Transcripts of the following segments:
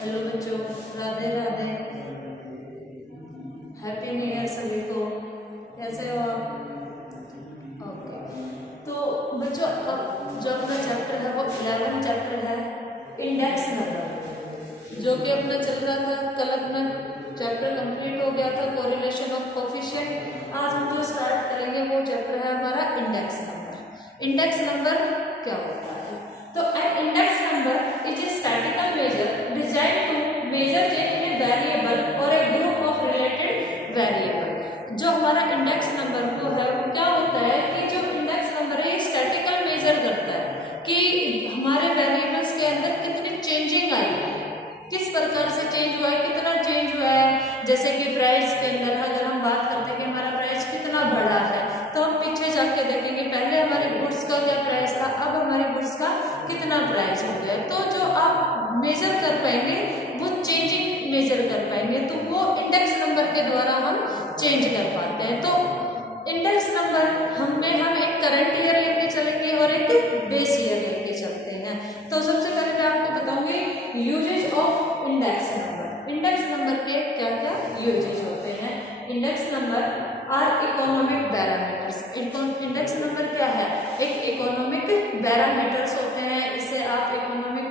Hello बच्चों, Radhe Radhe. Happy new year सभी को। कैसे हो आप? ओके, तो बच्चों अब जो अपना चैप्टर है वो 11 चैप्टर है इंडेक्स नंबर, जो कि अपना चल रहा था। कल अपना चैप्टर कंप्लीट हो गया था कोरिलेशन ऑफ कोफिशिएंट। आज हम जो स्टार्ट करेंगे वो चैप्टर है हमारा इंडेक्स नंबर। इंडेक्स नंबर क्या होता है? तो an index number is a statistical measure designed to measure change in a variable or a group of related variable। जो हमारा इंडेक्स नंबर को है वो क्या होता है कि जो इंडेक्स नंबर है ये स्टैटिकल मेजर करता है कि हमारे वेरिएबल्स के अंदर कितनी चेंजिंग आई है, किस प्रकार से चेंज हुआ है, कितना चेंज हुआ है। जैसे कि प्राइस के अंदर अगर हम बात करते हैं कि हमारा प्राइस कितना बढ़ा है, तो हम पीछे जाके देखेंगे पहले हमारे गुड्स का क्या प्राइस था, अब हमारे गुड्स का कितना प्राइस हो गया। तो जो आप मेजर कर पाएंगे वो चेंजिंग मेजर कर पाएंगे, तो वो इंडेक्स नंबर के द्वारा हम चेंज कर पाते हैं। तो इंडेक्स नंबर हम एक करंट ईयर लेके चलेंगे और एक बेस ईयर लेके चलते हैं। तो सबसे पहले मैं आपको बताऊंगी uses of index number. Index number के क्या क्या यूजेज होते हैं। Index number are economic parameters. Index number क्या है? एक इकोनॉमिक पैरामीटर्स होते हैं। इससे आप इकोनॉमिक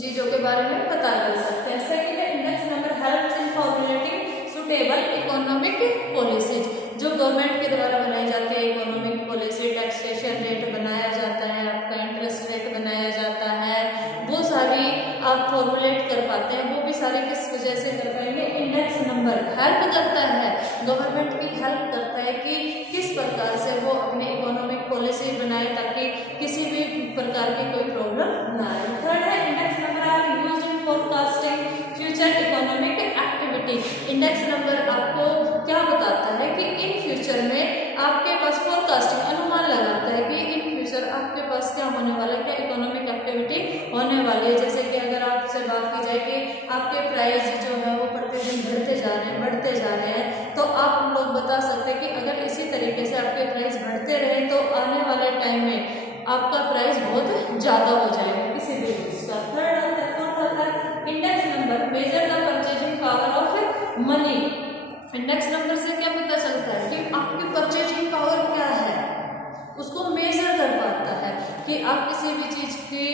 चीजों के बारे में पता कर सकते हैं। Second, index number helps in formulating suitable economic policies, जो गवर्नमेंट के द्वारा बनाई जाती है इकोनॉमिक पॉलिसी। टैक्सेशन रेट बनाया जाता है, आपका इंटरेस्ट रेट बनाया जाता है, वो सारी आप फॉर्मुलेट कर पाते हैं। वो भी सारे किस वजह से कर पाएंगे? इंडेक्स नंबर हेल्प करता है, गवर्नमेंट की हेल्प करता है कि किस प्रकार से वो अपनी इकोनॉमिक पॉलिसी बनाए ताकि किसी भी प्रकार की कोई प्रॉब्लम ना आए। थर्ड है, index number are used in forecasting future economic activity. Index number आपको क्या बताता है कि इन फ्यूचर में आपके पास फोरकास्टिंग अनुमान लगाता है कि इन फ्यूचर आपके पास क्या होने वाला है, क्या इकोनॉमिक एक्टिविटी होने वाली है। जैसे कि अगर आपसे बात की जाए कि आपके प्राइस जो है वो प्रतिदिन बढ़ते जा रहे हैं, तो आप हम लोग बता सकते हैं कि अगर इसी तरीके से आपके प्राइस बढ़ते रहे तो आने वाले टाइम में आपका प्राइस बहुत ज्यादा हो जाएगा किसी भी चीज का। थर्ड आता है, फोर्थ आता है index number measure the purchasing power of money. Index number से क्या पता चलता है कि आपकी परचेजिंग पावर क्या है, उसको मेजर कर पाता है कि आप किसी भी चीज की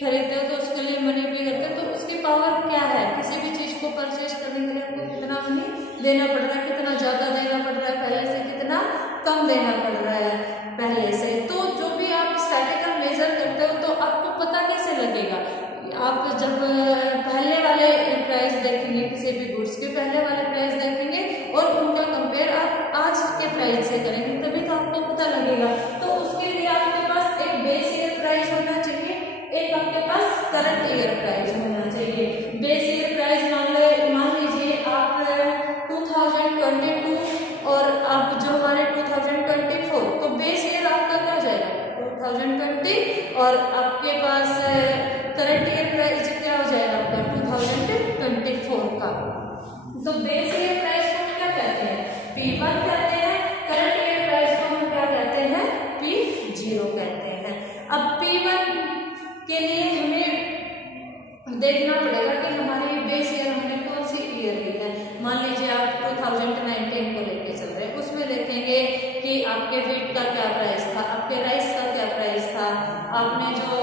खरीदते हो तो उसके लिए मनी पे करते हो, तो उसकी पावर क्या है। किसी भी चीज को परचेज करने के लिए आपको कितना मनी देना पड़ रहा है, कितना ज्यादा देना पड़ रहा है पहले से, कितना कम देना पड़ रहा है पहले से। तो जो भी आप स्टैटिकल मेजर करते हो तो आपको पता कैसे लगेगा? आप जब पहले वाले प्राइस देखेंगे, किसी भी गुड्स के पहले वाले प्राइस देखेंगे और उनका कंपेयर आप आज के प्राइस से करेंगे, तभी तो आपको पता लगेगा। तो उसके लिए आपके पास एक बेस ईयर प्राइस होना चाहिए, एक आपके पास करंट ईयर प्राइस होना चाहिए। बेस ईयर प्राइस मान लीजिए आप 2022 और आप जो हमारे 2024, तो बेस ईयर आपका क्या हो जाएगा 2020 और आपके पास करंट ईयर प्राइस क्या हो जाएगा आपका 2024 का। तो बेस ईयर प्राइस को हम क्या कहते हैं? P1 कहते हैं। करंट ईयर प्राइस को हम क्या कहते हैं? P0 कहते हैं। अब P1 के लिए हमें देखना पड़ेगा कि हमारी बेस ईयर हमने कौन सी ईयर ली है। मान लीजिए आप 2019 को लेके चल रहे हैं, उसमें देखेंगे कि आपके वीट का क्या प्राइस था, आपके राइस का क्या प्राइस था, आपने जो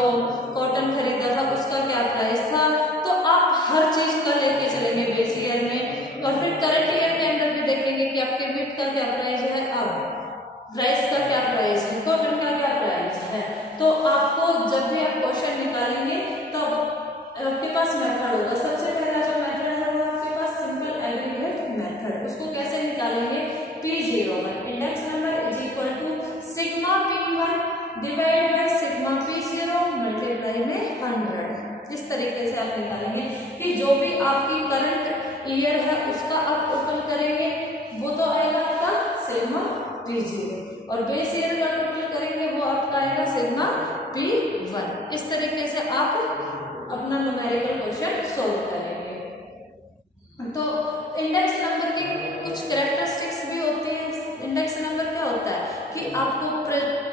कॉटन खरीदा था उसका क्या प्राइस था। तो आप हर चीज का लेके चलेंगे बेस ईयर में, और फिर करंट ईयर के अंदर भी देखेंगे कि आपके वीट का क्या प्राइस है, अब राइस का क्या प्राइस है, कॉटन का क्या प्राइस है। तो आपको जब भी आप क्वेश्चन निकालेंगे तो आपके पास मेथड होगा। सबसे पहला जो मेथड है वो आपके पास सिंपल एग्रीगेट मेथड। उसको कैसे निकालेंगे? P01 index number is equal to sigma P1 divide by sigma P0 multiply में 100। इस तरीके से आप निकालेंगे कि जो भी आपकी करंट ईयर है उसका आप टोटल करेंगे, वो तो आएगा आपका सिग्मा P0, और बेस ईयर का टोटल करेंगे वो आपका आएगा सिग्मा P1। इस तरीके से आप अपना न्यूमेरिकल क्वेश्चन सॉल्व करेंगे। तो इंडेक्स नंबर की कुछ कैरेक्टरिस्टिक्स भी होती है। इंडेक्स नंबर क्या होता है कि आपको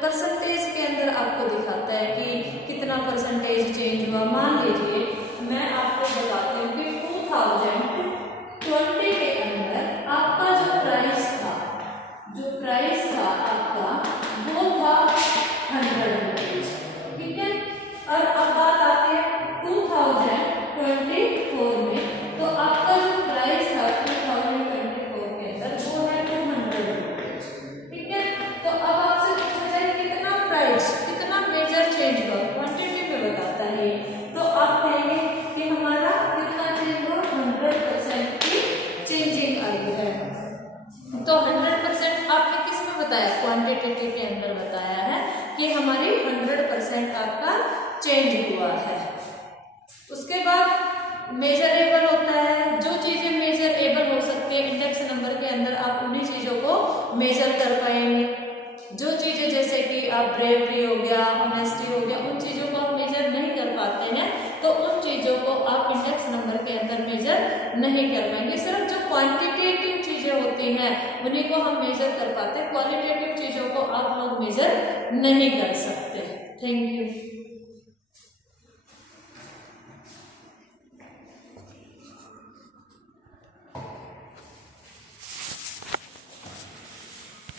परसेंटेज के अंदर आपको दिखाता है कि कितना परसेंटेज चेंज हुआ। मान लीजिए मैं आपको बताती हूँ कि 2020 के अंदर आपका जो प्राइस था आपका वो था 100 रुपीज, ठीक है। और अब बात आती है 2024 में, तो आपका जो प्राइस था 2024 के अंदर वो है 200 रुपीज, ठीक है। तो अब आपसे पूछा जाए कितना प्राइस, कितना मेजर चेंज हुआ, क्वांटिटी में बताता है, तो आप कहेंगे कि हमारा कितना चेंज हुआ, 100% की चेंजिंग आई है। तो 100% आपने किस में बताया, क्वांटिटेटिव के अंदर बताया है कि हमारी 100% आपका चेंज हुआ है। उसके बाद मेजरेबल होता है, जो चीजें मेजरेबल हो सकती है इंडेक्स नंबर के अंदर आप उन्हीं चीजों को मेजर कर पाएंगे। जो चीजें जैसे कि आप ब्रेवरी हो गया, ऑनेस्टी हो गया, उन चीजों को आप मेजर नहीं कर पाते हैं, तो उन चीजों को आप इंडेक्स नंबर के अंदर मेजर नहीं कर पाएंगे। सिर्फ जो क्वांटिटेटिव चीजें होती हैं उन्हीं को हम मेजर कर पाते हैं, क्वालिटेटिव चीजों को आप लोग मेजर नहीं कर सकते। Thank you.